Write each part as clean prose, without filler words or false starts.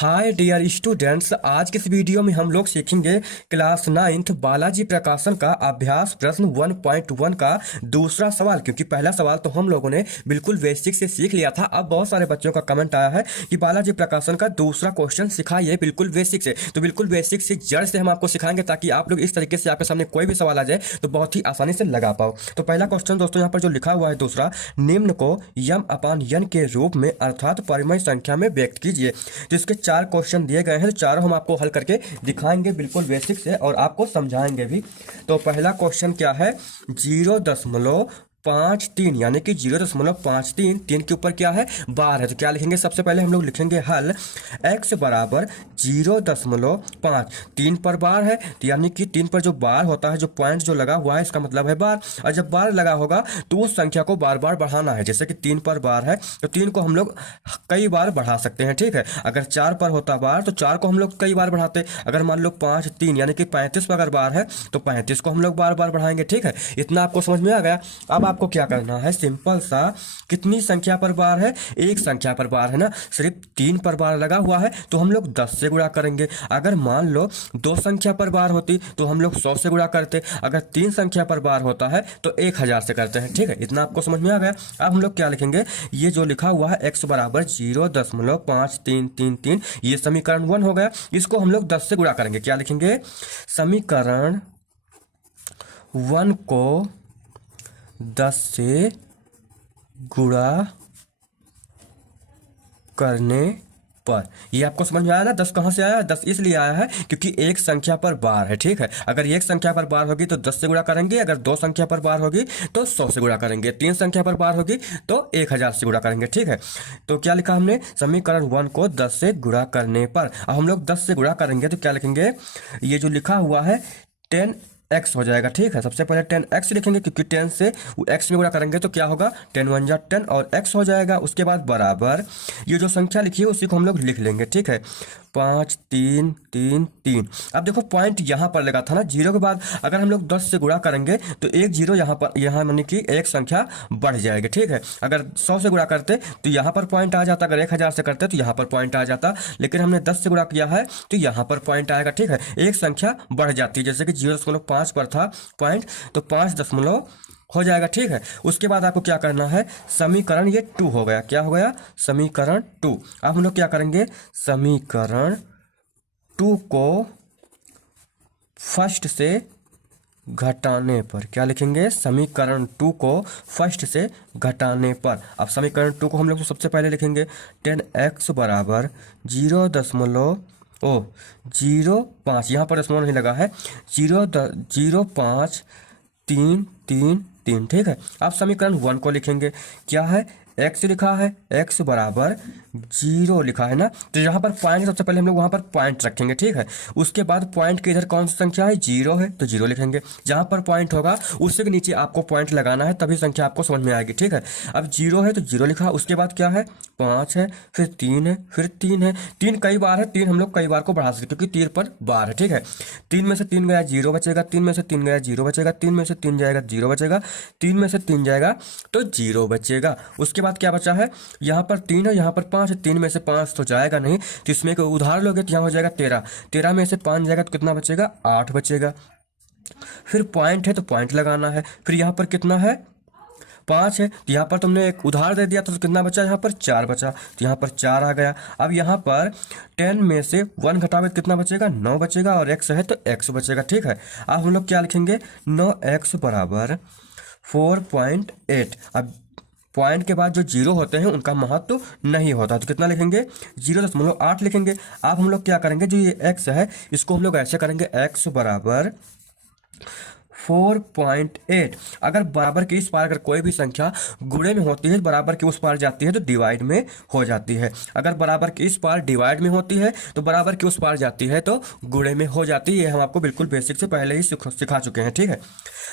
Hi dear students, आज के इस वीडियो में हम लोग सीखेंगे क्लास 9th बालाजी प्रकाशन का अभ्यास प्रश्न 1.1 का दूसरा सवाल। क्योंकि पहला सवाल तो हम लोगों ने बिल्कुल बेसिक से सीख लिया था। अब बहुत सारे बच्चों का कमेंट आया है कि बालाजी प्रकाशन का दूसरा क्वेश्चन सिखाइए बिल्कुल बेसिक से। तो बिल्कुल बेसिक से जड़ से हम आपको सिखाएंगे ताकि आप लोग इस तरीके से आपके सामने कोई भी सवाल आ जाए तो बहुत ही आसानी से लगा पाओ। तो पहला क्वेश्चन दोस्तों यहाँ पर जो लिखा हुआ है दूसरा, निम्न को यम अपान यन के रूप में अर्थात परिमेय संख्या में व्यक्त कीजिए। तो इसके चार क्वेश्चन दिए गए हैं, तो चारों हम आपको हल करके दिखाएंगे बिल्कुल बेसिक से और आपको समझाएंगे भी। तो पहला क्वेश्चन क्या है, 0.53 यानी कि 0.53 3 के ऊपर क्या है, बार है। तो क्या लिखेंगे, सबसे पहले हम लोग लिखेंगे हल x बराबर 0.5 3 पर बार है, तो यानी कि 3 पर जो बार होता है, जो पॉइंट जो लगा हुआ है, इसका मतलब है बार। और जब बार लगा होगा तो उस संख्या को बार बार बढ़ाना है। जैसे कि 3 पर बार है तो 3 को हम लोग कई बार बढ़ा सकते हैं, ठीक है। अगर 4 पर होता बार तो 4 को हम लोग कई बार बढ़ाते। अगर मान लो 5 3 यानी कि 35 पर अगर बार है तो 35 को हम लोग बार बार बढ़ाएंगे, ठीक है। इतना आपको समझ में आ गया। अब आपको क्या करना है, सिंपल सा, कितनी संख्या पर बार है, एक संख्या पर बार है ना, सिर्फ 3 पर बार लगा हुआ है तो हम लोग 10 से गुणा करेंगे। अगर मान लो 2 संख्या पर बार होती तो हम लोग 100 से गुणा करते। अगर 3 संख्या पर बार होता है तो 1000 से करते हैं, ठीक है। इतना आपको समझ में आ गया। अब हम लोग क्या लिखेंगे, ये जो लिखा हुआ है x बराबर 0.5333 ये समीकरण 1 हो गया। इसको हम लोग 10 से गुणा करेंगे। क्या लिखेंगे, समीकरण 1 को 10 से गुणा करने पर, ये आपको समझ में आया ना। 10 कहां से आया है, 10 इसलिए आया है क्योंकि एक संख्या पर बार है, ठीक है। अगर एक संख्या पर बार होगी तो 10 से गुणा करेंगे, अगर 2 संख्या पर बार होगी तो 100 से गुणा करेंगे, 3 संख्या पर बार होगी तो 1000 से गुणा करेंगे, ठीक है। तो क्या लिखा हमने, समीकरण 1 को 10 से गुणा करने पर। अब हम लोग 10 से गुणा करेंगे तो क्या लिखेंगे, ये जो लिखा हुआ है 10x हो जाएगा, ठीक है। सबसे पहले 10x लिखेंगे क्योंकि 10 से x में गुणा करेंगे तो क्या होगा, 10 1 जा 10 और x हो जाएगा। उसके बाद बराबर ये जो संख्या लिखी है उसी को हम लोग लिख लेंगे, ठीक है। 5 3 3 3। अब देखो पॉइंट यहाँ पर लगा था ना, जीरो के बाद अगर हम लोग 10 से गुणा करेंगे तो एक जीरो यहाँ पर, यहाँ यानी कि एक संख्या बढ़ जाएगी, ठीक है। अगर 100 से गुणा करते तो यहाँ पर पॉइंट आ जाता, अगर 1000 से करते तो यहाँ पर पॉइंट आ जाता, लेकिन हमने 10 से गुणा किया है तो यहाँ पर पॉइंट आएगा, ठीक है। एक संख्या बढ़ जाती है, जैसे कि 0.5 पर था पॉइंट तो 5 दशमलव हो जाएगा, ठीक है। उसके बाद आपको क्या करना है, समीकरण ये 2 हो गया। क्या हो गया, समीकरण 2। अब हम लोग क्या करेंगे, समीकरण 2 को फर्स्ट से घटाने पर, क्या लिखेंगे, समीकरण 2 को फर्स्ट से घटाने पर। अब समीकरण 2 को हम लोग सबसे पहले लिखेंगे 10x बराबर 0.05, यहाँ पर दशमलव नहीं लगा है, 0.0533, ठीक है। अब समीकरण 1 को लिखेंगे, क्या है, x लिखा है, x बराबर 0 लिखा है ना, तो यहाँ पर पॉइंट सबसे पहले हम लोग वहाँ पर पॉइंट रखेंगे, ठीक है। उसके बाद पॉइंट के इधर कौन सी संख्या है, 0 है तो 0 लिखेंगे। जहाँ पर पॉइंट होगा उससे के नीचे आपको पॉइंट लगाना है, तभी संख्या आपको समझ में आएगी, ठीक है। अब 0 है तो 0 लिखा, उसके बाद क्या है, 5 है, फिर 3 है, फिर 3 है। 3 कई बार है, 3 हम लोग कई बार को बढ़ा सकते क्योंकि 3 पर बार है, ठीक है। 3 में से 3 गया 0 बचेगा, 3 में से 3 गया 0 बचेगा, 3 में से 3 जाएगा 0 बचेगा, 3 में से 3 जाएगा तो 0 बचेगा। उसके बाद क्या बचा है, यहाँ पर 3 है, यहाँ पर 5 है, 3 में से 5 तो जाएगा नहीं, तो इसमें कोई उधार लोगे तो यहाँ हो जाएगा 13, 13 में से 5 जाएगा तो कितना बचेगा, 8 बचेगा। फिर पॉइंट है तो पॉइंट लगाना है, फिर यहाँ पर कितना है, 5 है, तो यहाँ पर तुमने एक उधार दे दिया तो कितना बचा, यहाँ पर 4 बचा, तो यहाँ पर 4 आ गया। अब यहाँ पर 10 में से 1 घटावे तो कितना बचेगा, 9 बचेगा, और x है तो x बचेगा, ठीक है। अब हम लोग क्या लिखेंगे, 9x बराबर 4.8। अब पॉइंट के बाद जो 0 होते हैं उनका महत्व तो नहीं होता, तो कितना लिखेंगे, 0.8 लिखेंगे। अब हम लोग क्या करेंगे, जो ये x है इसको हम लोग ऐसे करेंगे, x बराबर 4.8। अगर बराबर के इस पार अगर कोई भी संख्या गुणे में होती है, बराबर के उस पार जाती है तो डिवाइड में हो जाती है। अगर बराबर के इस पार डिवाइड में होती है तो बराबर के उस पार जाती है तो गुणे में हो जाती है। ये हम आपको बिल्कुल बेसिक से पहले ही सिखा चुके हैं, ठीक है।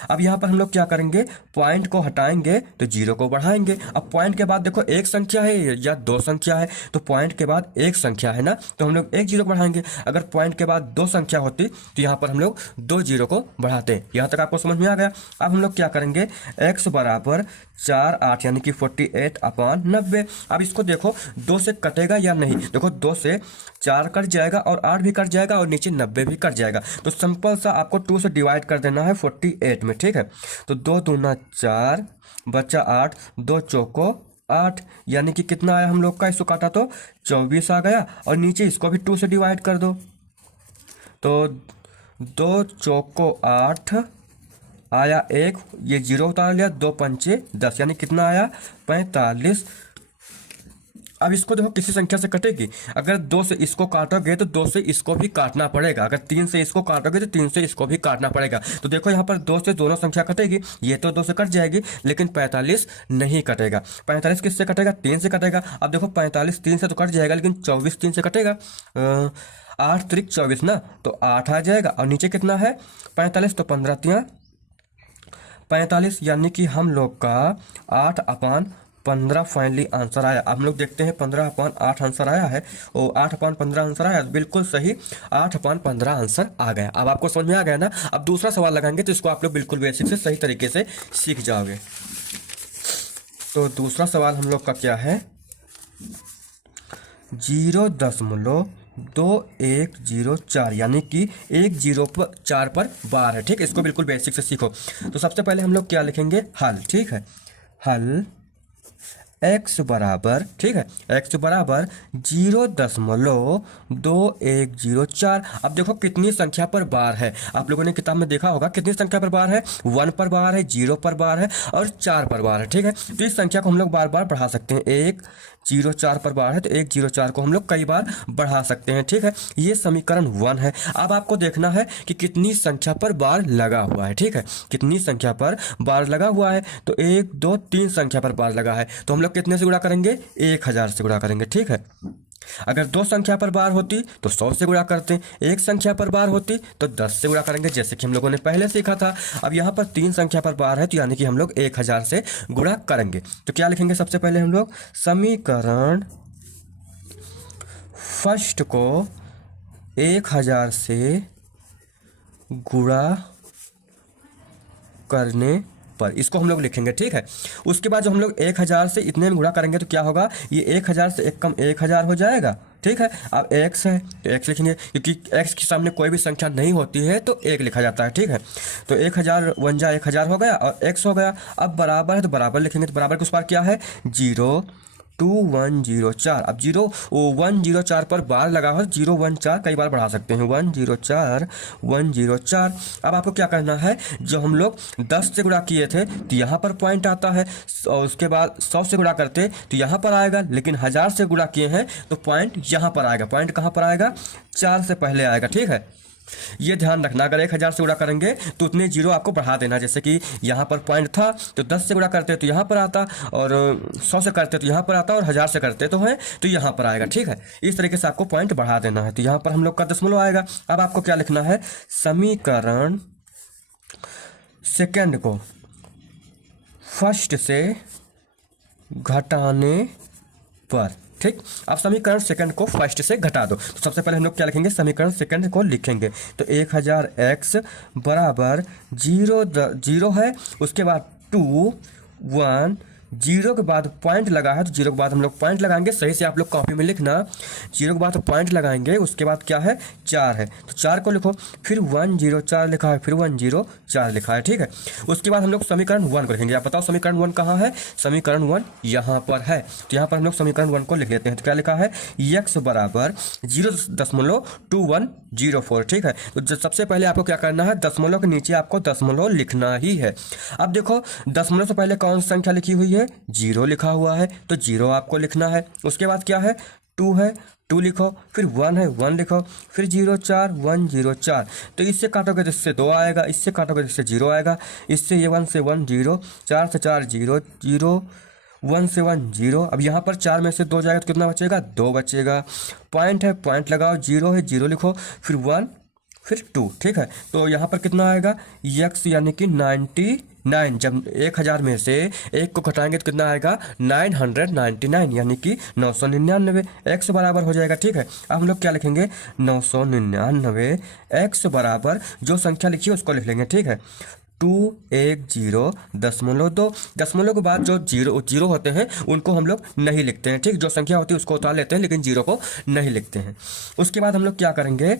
अब यहाँ पर हम लोग क्या करेंगे, पॉइंट को हटाएंगे तो 0 को बढ़ाएंगे। अब पॉइंट के बाद देखो एक संख्या है या 2 संख्या है, तो पॉइंट के बाद एक संख्या है ना, तो हम लोग एक 0 बढ़ाएंगे। अगर पॉइंट के बाद 2 संख्या होती तो यहाँ पर हम लोग 2 0 को बढ़ाते। यहाँ तक आपको समझ में आ गया। अब हम लोग क्या करेंगे, x बराबर 4 8 यानी कि 48/90। अब इसको देखो 2 से कटेगा या नहीं, देखो 2 से 4 कट जाएगा और 8 भी कट जाएगा और नीचे 90 भी कट जाएगा। तो सिंपल सा आपको 2 से डिवाइड कर देना है 48 में, ठीक है। तो 2 दूना 4 बचा 8, 2 चौको 8, यानी कि कितना आया हम लोग का, इसको काटा तो 24 आ गया। और नीचे इसको भी 2 से डिवाइड कर दो, तो 2 चौको 8 आया 1, ये 0 उतार लिया, 2 पंचे 10, यानी कितना आया 45। अब इसको देखो किसी संख्या से कटेगी, अगर 2 से इसको काटोगे तो 2 से इसको भी काटना पड़ेगा, अगर 3 से इसको काटोगे तो 3 से इसको भी काटना पड़ेगा। तो देखो यहाँ पर 2 से दोनों संख्या कटेगी, ये तो 2 से कट जाएगी, लेकिन 45 नहीं कटेगा। 45 किससे कटेगा, 3 से कटेगा। अब देखो 45 3 से तो कट जाएगा, लेकिन 24 3 से कटेगा, 8 त्रिक 24 ना, तो 8 आ जाएगा। और नीचे कितना है 45, तो 15 तिया 45, यानी कि हम लोग का 8/15 फाइनली आंसर आया। अब हम लोग देखते हैं 15/8 आंसर आया है, और 8/15 आंसर आया, बिल्कुल सही 8/15 आंसर आ गया। अब आपको समझ में आ गया ना। अब दूसरा सवाल लगाएंगे तो इसको आप लोग बिल्कुल बेसिक से सही तरीके से सीख जाओगे। तो दूसरा सवाल हम लोग का क्या है, 0.2104, यानी कि 104 पर बार है, ठीक है। इसको बिल्कुल बेसिक से सीखो। तो सबसे पहले हम लोग क्या लिखेंगे, हल, ठीक है। हल x बराबर, ठीक है, x बराबर 0.2104। अब देखो कितनी संख्या पर बार है, आप लोगों ने किताब में देखा होगा कितनी संख्या पर बार है, 1 पर बार है, 0 पर बार है और 4 पर बार है, ठीक है। तो इस संख्या को हम लोग बार बार बढ़ा सकते हैं, 104 पर बार है तो 104 को हम लोग कई बार बढ़ा सकते हैं, ठीक है। ये समीकरण 1 है। अब आपको देखना है कि कितनी संख्या पर बार लगा हुआ है, ठीक है, कितनी संख्या पर बार लगा हुआ है। तो 1 2 3 संख्या पर बार लगा है, तो हम लोग कितने से गुणा करेंगे, 1000 से गुणा करेंगे, ठीक है। अगर 2 संख्या पर बार होती तो 100 से गुणा करते, 1 संख्या पर बार होती तो 10 से गुणा करेंगे, जैसे कि हम लोगों ने पहले सीखा था। अब यहाँ पर 3 संख्या पर बार है, तो यानी कि हम लोग 1000 से गुणा करेंगे। तो क्या लिखेंगे, सबसे पहले हम लोग समीकरण फर्स्ट को 1000 से गुणा करने पर, इसको हम लोग लिखेंगे, ठीक है। उसके बाद जो हम लोग 1000 से इतने में गुणा करेंगे तो क्या होगा, ये 1000 से एक कम 1000 हो जाएगा, ठीक है। अब x है तो x लिखेंगे, क्योंकि x के सामने कोई भी संख्या नहीं होती है तो 1 लिखा जाता है, ठीक है। तो 1000 1 जा 1000 हो गया और x हो गया। अब बराबर है तो बराबर लिखेंगे, तो बराबर के उस पार क्या है, 0.2104। अब 104 पर बार लगा हो, 014 कई बार बढ़ा सकते हैं, 104 104। अब आपको क्या करना है, जो हम लोग 10 से गुणा किए थे तो यहाँ पर पॉइंट आता है, और उसके बाद 100 से गुणा करते तो यहाँ पर आएगा, लेकिन 1000 से गुणा किए हैं तो पॉइंट यहाँ पर आएगा। पॉइंट कहाँ पर आएगा, 4 से पहले आएगा, ठीक है। ये ध्यान रखना, अगर 1000 से गुणा करेंगे तो उतने जीरो आपको बढ़ा देना, जैसे कि यहाँ पर पॉइंट था तो 10 से गुणा करते तो यहाँ पर आता, और 100 से करते तो यहाँ पर आता, और 1000 से करते तो है तो यहाँ पर आएगा, ठीक है। इस तरीके से आपको पॉइंट बढ़ा देना है। तो यहाँ पर हम लोग का दशमलव आएगा। अब आपको क्या लिखना है, समीकरण सेकंड को फर्स्ट से घटाने पर, ठीक। अब समीकरण सेकंड को फर्स्ट से घटा दो। तो सबसे पहले हम लोग क्या लिखेंगे, समीकरण सेकंड को लिखेंगे। तो 1000x बराबर 0 है, उसके बाद 2 1 0 के बाद पॉइंट लगा है, तो 0 के बाद हम लोग पॉइंट लगाएंगे। सही से आप लोग कॉपी में लिखना, 0 के बाद पॉइंट लगाएंगे, उसके बाद क्या है 4 है तो 4 को लिखो, फिर 104 लिखा है, फिर 104 लिखा है, ठीक है। उसके बाद हम लोग समीकरण 1 को लिखेंगे। आप बताओ समीकरण 1 कहाँ है, समीकरण 1 यहाँ पर है। तो यहाँ पर हम लोग समीकरण 1 को लिख लेते हैं। तो क्या लिखा है, x बराबर 0.2104, ठीक है। तो सबसे पहले आपको क्या करना है, दशमलव के नीचे आपको दशमलव लिखना ही है। अब देखो दशमलव से पहले कौन सी संख्या लिखी हुई है, 0 लिखा हुआ है, तो 0 आपको लिखना है। उसके बाद क्या है, 2 है, 2 लिखो, फिर 1 है, 1 लिखो, फिर 04 104। तो इससे काटोगे तो इससे 2 आएगा, इससे काटोगे तो इससे 0 आएगा, इससे ये 1 से 1 0, 4 से 4 0 0, 1 से 1 0। अब यहाँ पर 4 में से 2 जाएगा तो कितना बचेगा, 2 बचेगा। पॉइंट है, पॉइंट लगाओ, 0 है, 0 लिखो, फिर 1 फिर 2, ठीक है। तो यहाँ पर कितना आएगा, x यानी कि 99। जब 1000 में से 1 को घटाएंगे तो कितना आएगा, 999, यानी कि 999। x बराबर हो जाएगा, ठीक है। अब हम लोग क्या लिखेंगे, 999। x बराबर जो संख्या लिखी है उसको लिख लेंगे, ठीक है। 210.2। दशमलव के बाद जो जीरो जीरो होते हैं उनको हम लोग नहीं लिखते हैं, ठीक। जो संख्या होती है उसको उतार लेते हैं लेकिन जीरो को नहीं लिखते हैं। उसके बाद हम लोग क्या करेंगे,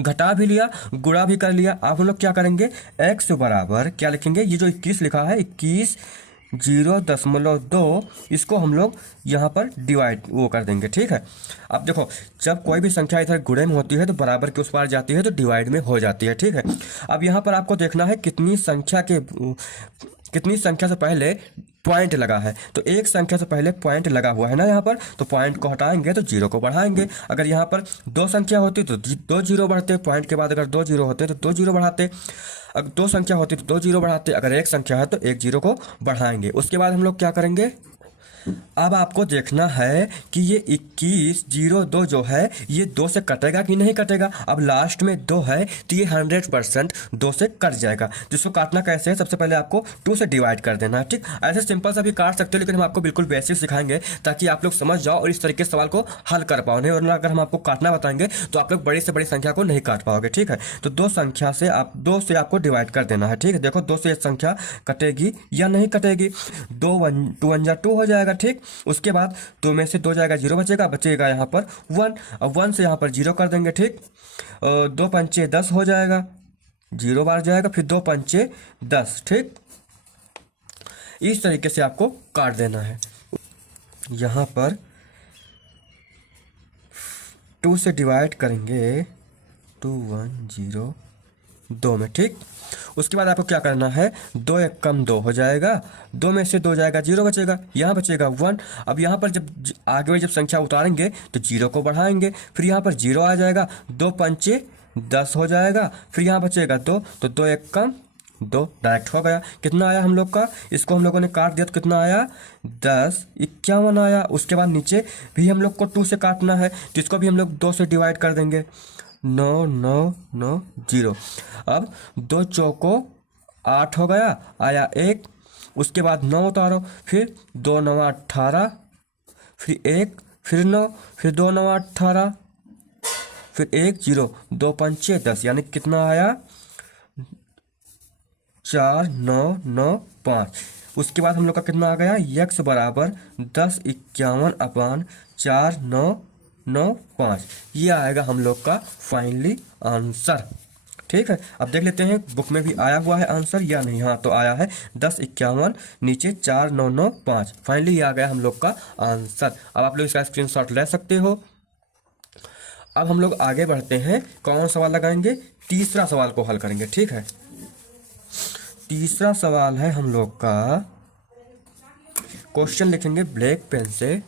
घटा भी लिया, गुणा भी कर लिया। अब हम लोग क्या करेंगे, x बराबर क्या लिखेंगे, ये जो 21 लिखा है 21 0.2 इसको हम लोग यहाँ पर डिवाइड वो कर देंगे, ठीक है। अब देखो जब कोई भी संख्या इधर गुणे में होती है तो बराबर के उस पार जाती है तो डिवाइड में हो जाती है, ठीक है। अब यहाँ पर आपको देखना है कितनी संख्या से पहले पॉइंट लगा है। तो एक संख्या से पहले पॉइंट लगा हुआ है ना यहाँ पर, तो पॉइंट को हटाएंगे तो जीरो को बढ़ाएंगे। अगर यहाँ पर दो संख्या होती तो दो जीरो बढ़ते, पॉइंट के बाद अगर दो जीरो होते तो दो जीरो बढ़ाते। अगर दो संख्या होती तो दो जीरो बढ़ाते, अगर एक संख्या है तो एक जीरो को बढ़ाएंगे। उसके बाद हम लोग क्या करेंगे, अब आपको देखना है कि ये 21 0.2 जो है ये 2 से कटेगा कि नहीं कटेगा। अब लास्ट में 2 है तो ये 100% 2 से कट जाएगा। जिसको काटना कैसे है, सबसे पहले आपको 2 से डिवाइड कर देना है, ठीक। ऐसे सिंपल सा भी काट सकते हो लेकिन हम आपको बिल्कुल बेसिक सिखाएंगे ताकि आप लोग समझ जाओ और इस तरीके से सवाल को हल कर पाओ। नहीं वरना अगर हम आपको काटना बताएंगे तो आप लोग बड़ी से बड़ी संख्या को नहीं काट पाओगे, ठीक है। तो दो से आपको डिवाइड कर देना है, ठीक है। देखो 2 से एक संख्या कटेगी या नहीं कटेगी, 2 1 2 हो जाएगा, ठीक। उसके बाद 2 में से 2 जाएगा, 0 बचेगा यहाँ पर 1। अब 1 से यहाँ पर 0 कर देंगे, ठीक। 2 पंचे 10 हो जाएगा, 0 बार जाएगा, फिर 2 पंचे 10, ठीक। इस तरीके से आपको काट देना है। यहाँ पर 2 से डिवाइड करेंगे 2 1 0 2 में, ठीक। उसके बाद आपको क्या करना है, 2 1 कम 2 हो जाएगा, 2 में से 2 जाएगा, 0 बचेगा, यहाँ बचेगा 1। अब यहाँ पर जब आगे जब संख्या उतारेंगे तो 0 को बढ़ाएंगे, फिर यहाँ पर 0 आ जाएगा, 2 पंचे 10 हो जाएगा, फिर यहाँ बचेगा 2, तो 2 1 कम 2 डायरेक्ट हो गया। कितना आया हम लोग का, इसको हम लोगों ने काट दिया तो कितना आया, 1051 आया। उसके बाद नीचे भी हम लोग को 2 से काटना है तो इसको भी हम लोग 2 से डिवाइड कर देंगे, 9 9 9 0। अब 2 चौको 8 हो गया, आया 1। उसके बाद 9 उतारो, फिर 2 9 18, फिर 1, फिर 9, फिर 2 9 18, फिर 1 0, 2 पंचे 10, यानी कितना आया 4 9 9 5। उसके बाद हम लोग का कितना आ गया, x बराबर 1051/4 9 9 5। ये आएगा हम लोग का फाइनली आंसर, ठीक है। अब देख लेते हैं बुक में भी आया हुआ है आंसर या नहीं। हाँ तो आया है 1051 नीचे 4 9 9 5। फाइनली ये आ गया हम लोग का आंसर। अब आप लोग इसका स्क्रीनशॉट ले सकते हो। अब हम लोग आगे बढ़ते हैं, कौन सवाल लगाएंगे, तीसरा सवाल को हल करेंगे, ठीक है। तीसरा सवाल है हम लोग का, क्वेश्चन लिखेंगे ब्लैक पेन से,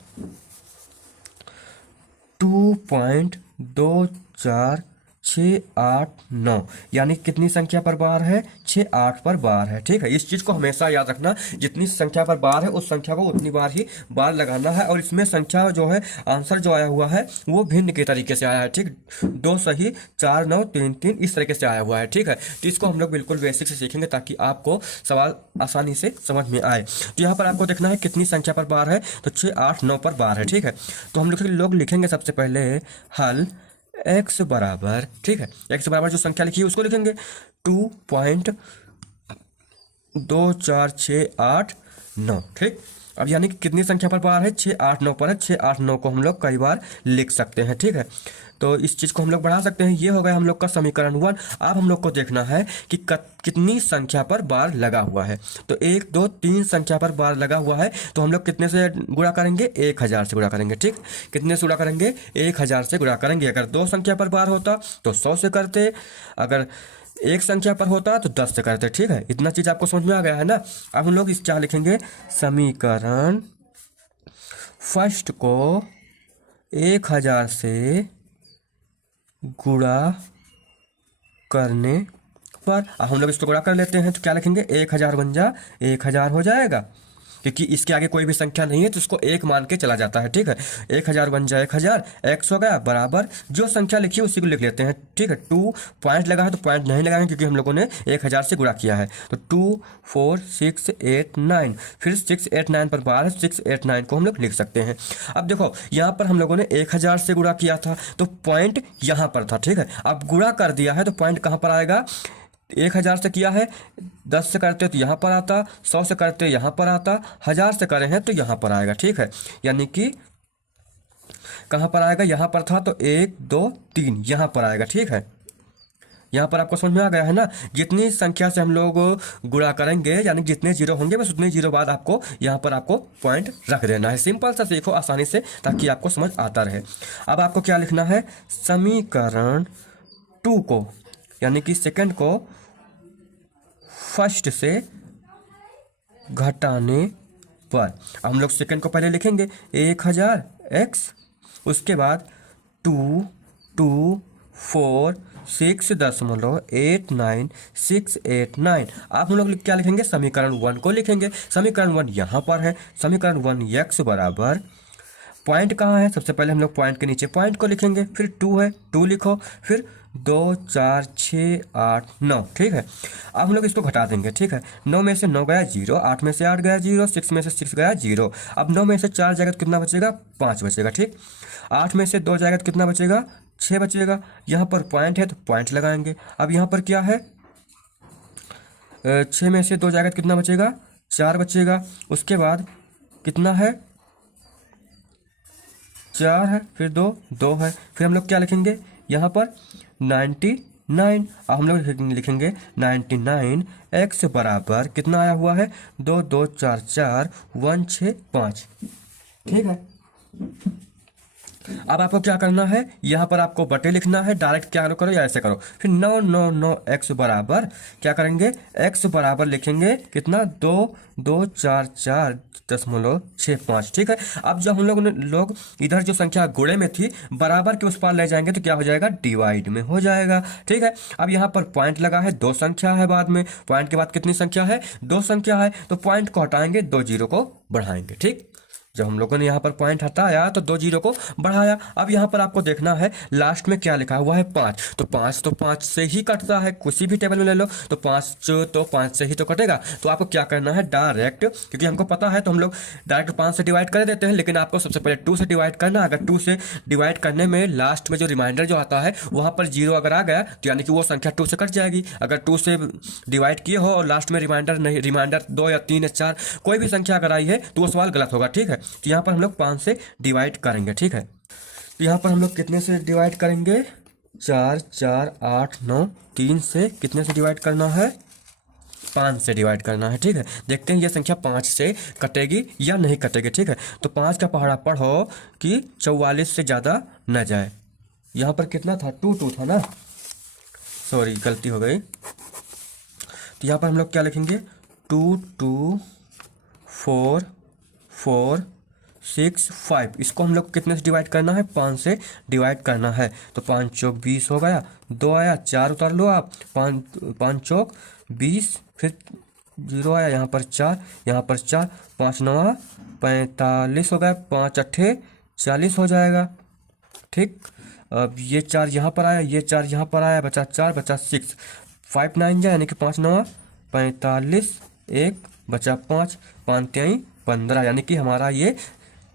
2.24689 यानी कितनी संख्या पर बार है, 68 पर बार है, ठीक है। इस चीज को हमेशा याद रखना, जितनी संख्या पर बार है उस संख्या को उतनी बार ही बार लगाना है। और इसमें संख्या जो है, आंसर जो आया हुआ है वो भिन्न के तरीके से आया है, ठीक। 2 सही 4 9 3 3 इस तरीके से आया हुआ है, ठीक है। तो इसको हम लोग बिल्कुल बेसिक से सीखेंगे ताकि आपको सवाल आसानी से समझ में आए। तो यहाँ पर आपको देखना है कितनी संख्या पर बार है, तो 6 8 9 पर बार है, ठीक है। तो हम लोग लिखेंगे सबसे पहले हल x बराबर, ठीक है, x बराबर जो संख्या लिखी है उसको लिखेंगे 2.24689, ठीक। अब यानी कि कितनी संख्या पर बार है, 6 8 9 पर है। 6 8 9 को हम लोग कई बार लिख सकते हैं, ठीक है। तो इस चीज़ को हम लोग बढ़ा सकते हैं। ये हो गया हम लोग का समीकरण 1। अब हम लोग को देखना है कि कितनी संख्या पर बार लगा हुआ है। तो 1 2 3 संख्या पर बार लगा हुआ है, तो हम लोग कितने से गुणा करेंगे, 1000 से गुणा करेंगे, ठीक। कितने से गुणा करेंगे, 1000 से गुणा करेंगे। अगर 2 संख्या पर बार होता तो 100 से करते, अगर एक संख्या पर होता तो 10 से करते, ठीक है। इतना चीज आपको समझ में आ गया है ना। अब हम लोग इस क्या लिखेंगे, समीकरण फर्स्ट को 1000 से गुणा करने पर, अब हम लोग इसको गुणा कर लेते हैं तो क्या लिखेंगे, 1000 बन जा 1000 हो जाएगा, क्योंकि इसके आगे कोई भी संख्या नहीं है तो इसको 1 मान के चला जाता है, ठीक है। 1000 बन जाए 1000, x हो गया बराबर जो संख्या लिखी है उसी को लिख लेते हैं, ठीक है। 2 पॉइंट लगा है तो पॉइंट नहीं लगाएंगे क्योंकि हम लोगों ने 1000 से गुणा किया है। तो 2 4 6 8 9, फिर 6 8 9 पर बार है, 6 8 9 को हम लोग लिख सकते हैं। अब देखो यहाँ पर हम लोगों ने 1000 से गुणा किया था तो पॉइंट यहाँ पर था, ठीक है। अब गुणा कर दिया है तो पॉइंट कहाँ पर आएगा, 1000 से किया है, 10 से करते तो यहाँ पर आता, 100 से करते यहाँ पर आता, 1000 से करे हैं तो यहाँ पर आएगा। ठीक है, यानी कि कहाँ पर आएगा, यहाँ पर था तो 1 2 3 यहाँ पर आएगा। ठीक है, यहाँ पर आपको समझ में आ गया है ना। जितनी संख्या से हम लोग गुणा करेंगे यानी जितने जीरो होंगे बस उतने जीरो बाद आपको यहाँ पर आपको पॉइंट रख देना है। सिंपल सा सीखो आसानी से ताकि आपको समझ आता रहे। अब आपको क्या लिखना है, समीकरण 2 को यानी कि सेकंड को फर्स्ट से घटाने पर हम लोग सेकंड को पहले लिखेंगे 1000 x, उसके बाद 2 2 4 6.89689। आप हम लोग क्या लिखेंगे, समीकरण 1 को लिखेंगे। समीकरण 1 यहाँ पर है, समीकरण 1 x बराबर पॉइंट कहाँ है, सबसे पहले हम लोग पॉइंट के नीचे पॉइंट को लिखेंगे, फिर 2 है 2 लिखो, फिर 2 4 6 8 9। ठीक है, अब हम लोग इसको घटा देंगे। ठीक है, 9 में से 9 गया 0, 8 में से 8 गया 0, 6 में से 6 गया 0। अब 9 में से 4 जाएगा तो कितना बचेगा, 5 बचेगा। ठीक, 8 में से 2 जाएगा तो कितना बचेगा, 6 बचेगा। यहाँ पर पॉइंट है तो पॉइंट लगाएंगे। अब यहाँ पर क्या है, 6 में से 2 जाएगा तो कितना बचेगा, 4 बचेगा। उसके बाद कितना है, 4 है, फिर 2 2 है, फिर हम लोग क्या लिखेंगे यहाँ पर 99। अब हम लोग लिखेंगे 99 x बराबर कितना आया हुआ है, 2 2 4 4 1 6 5। ठीक है, अब आपको क्या करना है, यहाँ पर आपको बटे लिखना है। डायरेक्ट क्या करो या ऐसे करो, फिर 9 x बराबर क्या करेंगे, x बराबर लिखेंगे कितना, 2 2 4 4 .65। ठीक है, अब जब हम लोग इधर जो संख्या गुणे में थी बराबर के उस पार ले जाएंगे तो क्या हो जाएगा, डिवाइड में हो जाएगा। ठीक है, अब यहाँ पर पॉइंट लगा है, 2 संख्या है, बाद में पॉइंट के बाद कितनी संख्या है, 2 संख्या है, तो पॉइंट को हटाएंगे, 2 जीरो को बढ़ाएंगे। ठीक, जब हम लोगों ने यहाँ पर पॉइंट हटाया तो 2 जीरो को बढ़ाया। अब यहाँ पर आपको देखना है लास्ट में क्या लिखा हुआ है, 5। तो 5 से ही कटता है, किसी भी टेबल में ले लो तो 5 से ही तो कटेगा। तो आपको क्या करना है, डायरेक्ट, क्योंकि हमको पता है तो हम लोग डायरेक्ट 5 से डिवाइड कर देते हैं, लेकिन आपको सबसे पहले 2 से डिवाइड करना। अगर 2 से डिवाइड करने में लास्ट में जो रिमाइंडर जो आता है वहाँ पर 0 अगर आ गया तो यानी कि वो संख्या 2 से कट जाएगी। अगर 2 से डिवाइड किए हो और लास्ट में रिमाइंडर नहीं, रिमाइंडर 2 या 3 या 4 कोई भी संख्या अगर आई है तो वो सवाल गलत होगा। ठीक है, तो यहाँ पर हम लोग 5 से डिवाइड करेंगे। ठीक है, तो यहाँ पर हम लोग कितने से डिवाइड करेंगे, 4 4 8 9, 3 से कितने से डिवाइड करना है, 5 से डिवाइड करना है। ठीक है, देखते हैं ये संख्या 5 से कटेगी या नहीं कटेगी। ठीक है, तो 5 का पहाड़ा पढ़ो कि 44 से ज़्यादा न जाए। यहाँ पर कितना था, 2 2 था ना, सॉरी गलती हो गई। तो यहाँ पर हम लोग क्या लिखेंगे, 2 2 4 4 6 5। इसको हम लोग कितने से डिवाइड करना है, 5 से डिवाइड करना है। तो 5 चौक 20 हो गया, 2 आया, 4 उतार लो आप, 5 चौक 20, फिर 0 आया, यहाँ पर 4, यहाँ पर 4, 5 9 45 हो गया, 5 8 40 हो जाएगा। ठीक, अब ये 4 यहाँ पर आया, ये 4 यहाँ पर आया, बचा 4, बचा 6, 5 9 जाए यानी कि 5 9 45, 1 बचा 5, 5 3 15, यानी कि हमारा ये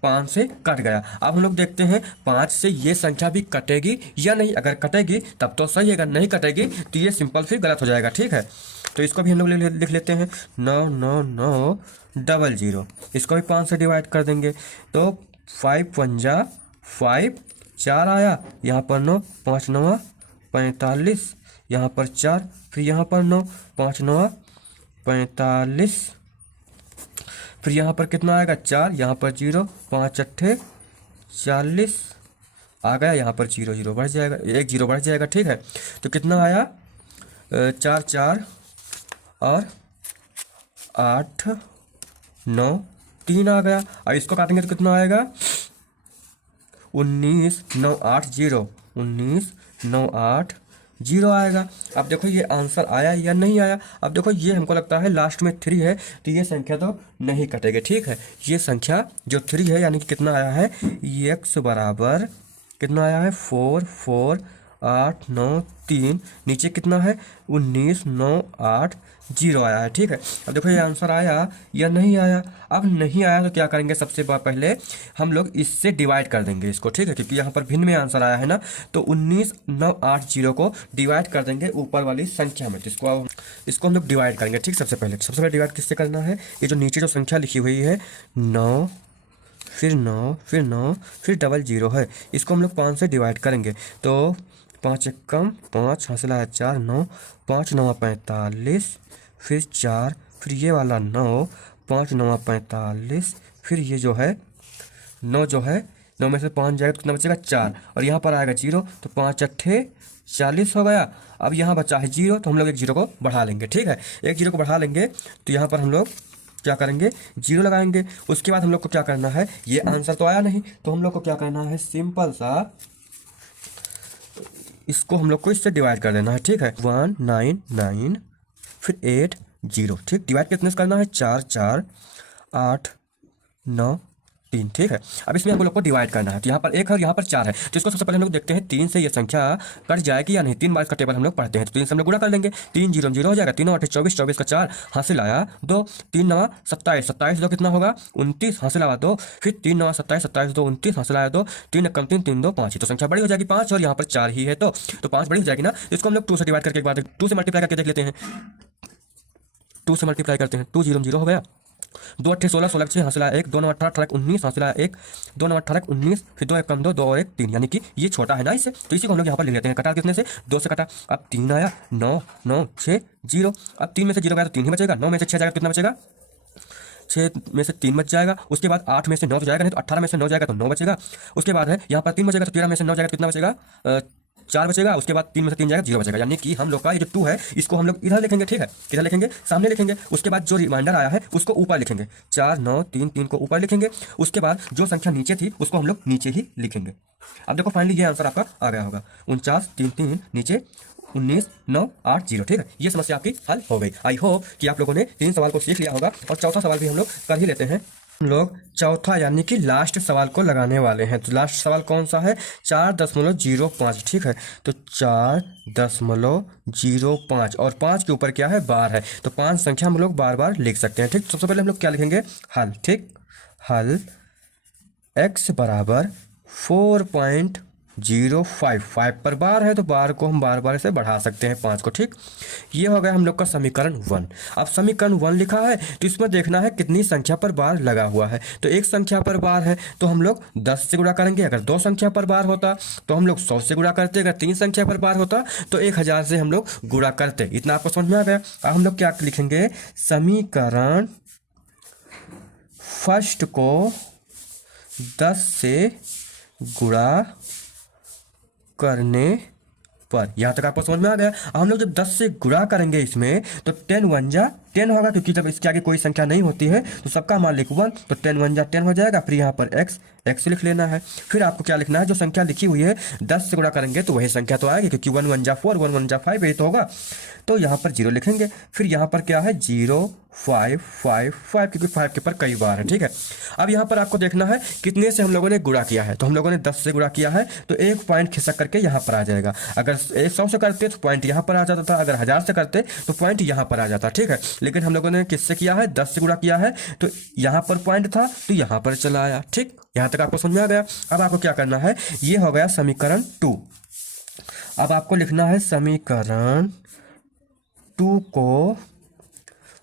5 से कट गया। अब हम लोग देखते हैं 5 से ये संख्या भी कटेगी या नहीं। अगर कटेगी तब तो सही है, अगर नहीं कटेगी तो ये सिंपल फिर गलत हो जाएगा। ठीक है, तो इसको भी हम लोग लिख लेते हैं 9 9 9 00। इसको भी 5 से डिवाइड कर देंगे तो 5 5 5, 4 आया, यहाँ पर 9, 5 9 45, यहाँ पर 4, फिर यहाँ पर 9, 5 9 45, फिर यहाँ पर कितना आएगा, 4, यहाँ पर 0, 5 8 40 आ गया, यहाँ पर 0 0 बढ़ जाएगा, 1 0 बढ़ जाएगा। ठीक है, तो कितना आया, 4 4 और 8 9 3 आ गया। अब इसको काटेंगे तो कितना आएगा, 19 9 8 0, 19 9 8 0 आएगा। अब देखो ये आंसर आया या नहीं आया। अब देखो ये हमको लगता है लास्ट में 3 है तो ये संख्या तो नहीं कटेगी। ठीक है, ये संख्या जो 3 है यानी कि कितना आया है, ये x बराबर कितना आया है, 4 4 8 9 3, नीचे कितना है 19 9 8 0 आया है। ठीक है, अब देखो ये आंसर आया या नहीं आया। अब नहीं आया तो क्या करेंगे, सबसे पहले हम लोग इससे डिवाइड कर देंगे इसको। ठीक है, क्योंकि यहाँ पर भिन्न में आंसर आया है ना, तो 19 9 8 0 को डिवाइड कर देंगे ऊपर वाली संख्या में। तो इसको हम लोग डिवाइड करेंगे। ठीक, सबसे पहले डिवाइड किससे करना है, ये जो नीचे जो संख्या लिखी हुई है 9 फिर 9 फिर 9 फिर डबल 0 है, इसको हम लोग 5 से डिवाइड करेंगे। तो 5 एक कम 5 हासिल आया 4 9 5 9 45 फिर 4 फिर ये वाला 9 5 9 45 फिर ये जो है 9 जो है 9 में से 5 जाएगा तो कितना बचेगा 4, और यहाँ पर आएगा 0, तो 5 अट्ठे 40 हो गया। अब यहाँ बचा है 0, तो हम लोग एक 0 को बढ़ा लेंगे। ठीक है, एक 0 को बढ़ा लेंगे तो यहाँ पर हम लोग क्या करेंगे 0 लगाएंगे। उसके बाद हम लोग को क्या करना है, ये आंसर तो आया नहीं, तो हम लोग को क्या करना है, सिंपल सा इसको हम लोग को इससे डिवाइड कर देना है। ठीक है, 1 9 9 फिर 8 0। ठीक, डिवाइड कितने से करना है, 4 4 8 9 3। ठीक है, अब इसमें हम लोग को डिवाइड करना है, तो यहाँ पर 1 है और यहाँ पर 4 है, तो इसको सबसे पहले हम लोग देखते हैं 3 से ये संख्या कट जाएगी या नहीं। 3 बार का टेबल हम लोग पढ़ते हैं, तो 3 से हम लोग गुणा कर लेंगे, 3 0 0 हो जाएगा, 3 8 24 24 का 4 हासिल आया 2, 3 9 27 27 2 कितना होगा 29 हासिल आया 2, फिर 3 9 27 27 2 29 हासिल आया 2, 3 कम 3 3 2 5, तो संख्या बड़ी हो जाएगी 5, और यहाँ पर 4 ही है, तो 5 बड़ी हो जाएगी ना। तो इसको हम लोग 2 से डिवाइड करके एक बार 2 से मल्टीप्लाई करके देख लेते हैं। 2 से मल्टीप्लाई करते हैं, 2 0 0 हो गया, 2 अट्ठे 16 16 6 हासिल आया 1, 2 9 18 18 19 हासिल आया 1, 2 9 18 19 फिर 2 1 कम 2 2 और 1 3, यानी कि ये छोटा है ना इससे, तो इसी को हम लोग यहाँ पर ले लेते हैं। कटा कितने से 2 से कटा, अब 3 आया 9 9 6 0, अब 3 में से 0 गया तो 3 ही बचेगा, 9 में से 6 जाएगा कितना बचेगा 6 में से 3 बच जाएगा। उसके बाद 8 में से 9 तो जाएगा नहीं, तो 18 में से 9 जाएगा तो 9 बचेगा। उसके बाद है यहाँ पर 3 बचेगा, तो 13 में से 9 जाएगा तो कितना बचेगा 4 बचेगा। उसके बाद 3 में से 3 जाएगा 0 बचेगा, यानी कि हम लोग का ये जो 2 है इसको हम लोग इधर लिखेंगे। ठीक है, किधर लिखेंगे, सामने लिखेंगे। उसके बाद जो रिमाइंडर आया है उसको ऊपर लिखेंगे, 4 9 3 3 को ऊपर लिखेंगे। उसके बाद जो संख्या नीचे थी उसको हम लोग नीचे ही लिखेंगे। अब देखो फाइनली ये आंसर आपका आ गया होगा 49 3 3 नीचे 19 9 8 0। ठीक है, ये समस्या आपकी हल हो गई। आई होप कि आप लोगों ने 3 सवाल को सीख लिया होगा, और चौथा सवाल भी हम लोग कर ही लेते हैं। हम लोग चौथा यानी कि लास्ट सवाल को लगाने वाले हैं। तो लास्ट सवाल कौन सा है, 4.05। ठीक है, तो 4.05 और 5 के ऊपर क्या है बार है, तो 5 संख्या हम लोग बार बार लिख सकते हैं। ठीक, सबसे पहले हम लोग क्या लिखेंगे, हल। ठीक, हल x बराबर 4.055 पर बार है, तो बार को हम बार बार से बढ़ा सकते हैं 5 को। ठीक, ये हो गया हम लोग का समीकरण 1। अब समीकरण 1 लिखा है तो इसमें देखना है कितनी संख्या पर बार लगा हुआ है। तो एक संख्या पर बार है तो हम लोग 10 से गुणा करेंगे, अगर 2 संख्या पर बार होता तो हम लोग 100 से गुणा करते, अगर 3 संख्या पर बार होता तो 1000 से हम लोग गुणा करते। इतना आपको समझ में आ गया। अब हम लोग क्या लिखेंगे, समीकरण फर्स्ट को 10 से गुणा करने पर, यहाँ तक आपको समझ में आ गया। हम लोग जब 10 से गुणा करेंगे इसमें तो 10 1 जा 10 होगा, क्योंकि जब इसके आगे कोई संख्या नहीं होती है तो सबका मान लिख 1, तो 10 1 जा 10 हो जाएगा। फिर यहाँ पर x लिख लेना है। फिर आपको क्या लिखना है, जो संख्या लिखी हुई है 10 से गुणा करेंगे तो वही संख्या तो आएगी, क्योंकि 1 1 जा 4 1 1 जा 5 यही तो होगा। तो यहाँ पर 0 लिखेंगे। फिर यहाँ पर क्या है 0 5 5 5, क्योंकि 5 के पर कई बार है। ठीक है, अब यहाँ पर आपको देखना है कितने से हम लोगों ने गुणा किया है। तो हम लोगों ने 10 से गुणा किया है तो एक पॉइंट खिसक करके यहाँ पर आ जाएगा। अगर 100 से करते तो पॉइंट यहाँ पर आ जाता था, अगर 1000 से करते तो पॉइंट यहाँ पर आ जाता। ठीक है, लेकिन हम लोगों ने किससे किया है, 10 से गुणा किया है, तो यहाँ पर पॉइंट था तो यहाँ पर चला आया। ठीक, यहाँ तक आपको समझ में आ गया। अब आपको क्या करना है, ये हो गया समीकरण 2। अब आपको लिखना है समीकरण 2 को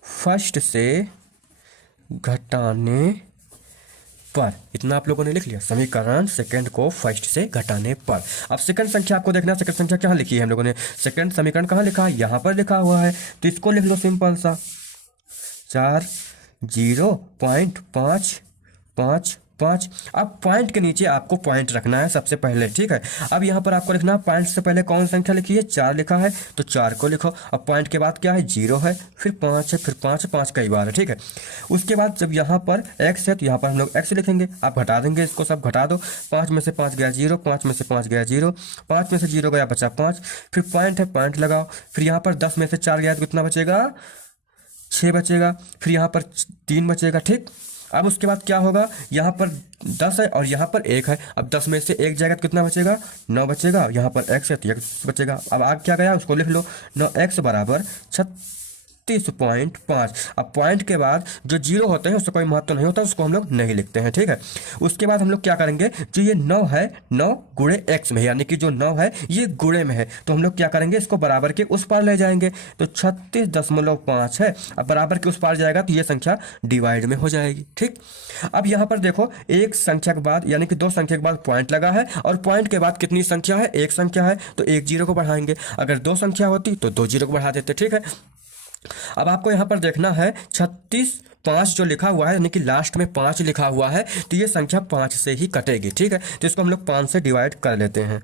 फर्स्ट से घटाने पर। इतना आप लोगों ने लिख लिया, समीकरण सेकंड को फर्स्ट से घटाने पर। अब सेकंड संख्या आपको देखना, सेकंड संख्या कहाँ लिखी है हम लोगों ने, सेकंड समीकरण कहाँ लिखा है, यहाँ पर लिखा हुआ है। तो इसको लिख लो सिंपल सा, 4 0.555। अब पॉइंट के नीचे आपको पॉइंट रखना है सबसे पहले। ठीक है, अब यहाँ पर आपको लिखना है पॉइंट से पहले कौन संख्या लिखी है, 4 लिखा है, तो 4 को लिखो। अब पॉइंट के बाद क्या है, 0 है, फिर 5 है, फिर 5 कई बार है। ठीक है, उसके बाद जब यहाँ पर x है तो यहाँ पर हम लोग x लिखेंगे। आप घटा देंगे, इसको सब घटा दो। 5 में से 5 गया 0, 5 में से 5 गया 0, 5 में से 0 गया बचा 5, फिर पॉइंट है, पॉइंट लगाओ। फिर यहाँ पर 10 में से 4 गया तो कितना बचेगा, 6 बचेगा। फिर यहाँ पर 3 बचेगा। ठीक, अब उसके बाद क्या होगा, यहाँ पर 10 है और यहाँ पर 1 है। अब 10 में से 1 जाएगा तो कितना बचेगा, 9 बचेगा। यहाँ पर x है तो x बचेगा। अब आगे क्या गया उसको लिख लो, 9x बराबर 36.5। अब पॉइंट के बाद जो जीरो होते हैं उससे कोई महत्व नहीं होता, उसको हम लोग नहीं लिखते हैं, ठीक है। उसके बाद हम लोग क्या करेंगे, जो ये 9 है 9 गुणे x में, यानी कि जो 9 है ये गुणे में है, तो हम लोग क्या करेंगे, इसको बराबर के उस पार ले जाएंगे। तो 36.5 है। अब बराबर के उस पार जाएगा तो ये संख्या डिवाइड में हो जाएगी, ठीक। अब यहाँ पर देखो, एक संख्या के बाद यानी कि दो संख्या के बाद पॉइंट लगा है, और पॉइंट के बाद कितनी संख्या है, एक संख्या है, तो एक जीरो को बढ़ाएंगे। अगर दो संख्या होती तो दो जीरो को बढ़ा देते, ठीक है। अब आपको यहाँ पर देखना है 36.5 जो लिखा हुआ है, यानी कि लास्ट में 5 लिखा हुआ है, तो ये संख्या 5 से ही कटेगी, ठीक है। तो इसको हम लोग 5 से डिवाइड कर लेते हैं।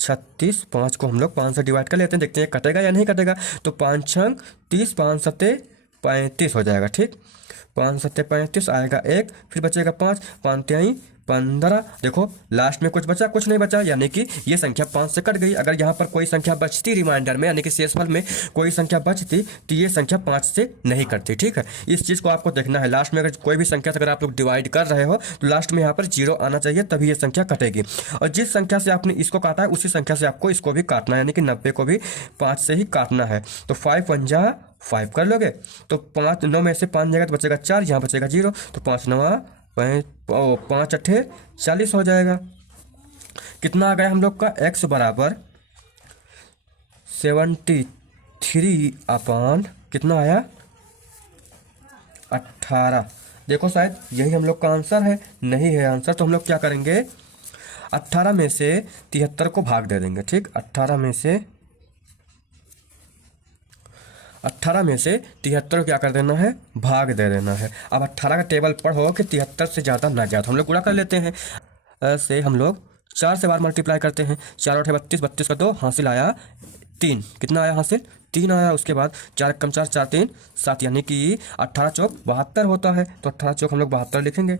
36.5 को हम लोग 5 से डिवाइड कर लेते हैं, देखते हैं कटेगा या नहीं कटेगा। तो 5 छंग 30, 5 सत्ते 35 हो जाएगा, ठीक। 5 सत्ते 35 आएगा 1, फिर बचेगा 5, 5 त्याई 15। देखो लास्ट में कुछ बचा, कुछ नहीं बचा, यानी कि ये संख्या 5 से कट गई। अगर यहाँ पर कोई संख्या बचती रिमाइंडर में, यानी कि शेषफल में कोई संख्या बचती, तो ये संख्या 5 से नहीं कटती, ठीक है। इस चीज़ को आपको देखना है। लास्ट में अगर कोई भी संख्या से अगर आप लोग डिवाइड कर रहे हो तो लास्ट में यहाँ पर जीरो आना चाहिए, तभी ये संख्या कटेगी। और जिस संख्या से आपने इसको काटा है उसी संख्या से आपको इसको भी काटना है, यानी कि 90 को भी 5 से ही काटना है। तो 5 1 जा 5 कर लोगे तो 5 9 में से 5 जाएगा तो बचेगा 4, यहाँ बचेगा 0, तो 5 9 5 अट्ठे 40 हो जाएगा। कितना आ गया हम लोग का, x बराबर 73 अपान कितना आया 18। देखो शायद यही हम लोग का आंसर है, नहीं है आंसर, तो हम लोग क्या करेंगे, 18 में से 73 को भाग दे देंगे, ठीक। 18 में से 73 क्या कर देना है, भाग दे देना है। अब 18 का टेबल पढ़ो कि 73 से ज़्यादा ना जाए, तो हम लोग गुणा कर लेते हैं। ऐसे हम लोग 4 से बार मल्टीप्लाई करते हैं। 4 8 32, 32 का 2 हासिल आया 3, कितना आया हासिल 3 आया। उसके बाद 4 कम 4 4 3 7, यानी कि 18 चौक 72 होता है, तो 18 चौक हम लोग 72 लिखेंगे।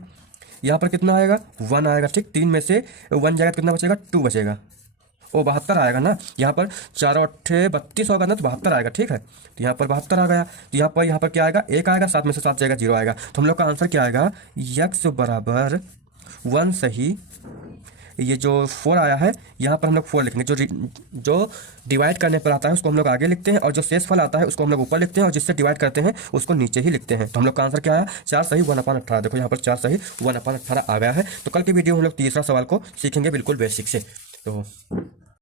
यहाँ पर कितना आएगा 1 आएगा, ठीक। 3 में से 1 जाएगा तो कितना बचेगा 2 बचेगा, वो 72 आएगा ना। यहाँ पर 4 8 32 होगा ना, तो 72 आएगा, ठीक है। तो यहाँ पर 72 आ गया। तो यहाँ पर क्या आएगा, 1 आएगा, 7 में से 7 जाएगा 0 आएगा। तो हम लोग का आंसर क्या आएगा, x बराबर 1 सही। ये जो 4 आया है यहाँ पर हम लोग 4 लिखेंगे। जो डिवाइड करने पर आता है उसको हम लोग आगे लिखते हैं, और जो शेषफल आता है उसको हम लोग ऊपर लिखते हैं, और जिससे डिवाइड करते हैं उसको नीचे ही लिखते हैं। तो हम लोग का आंसर क्या आया, 4 सही 1/18। देखो यहाँ पर 4 सही 1/18 आ गया है। तो कल की वीडियो हम लोग तीसरा सवाल को सीखेंगे बिल्कुल बेसिक से। तो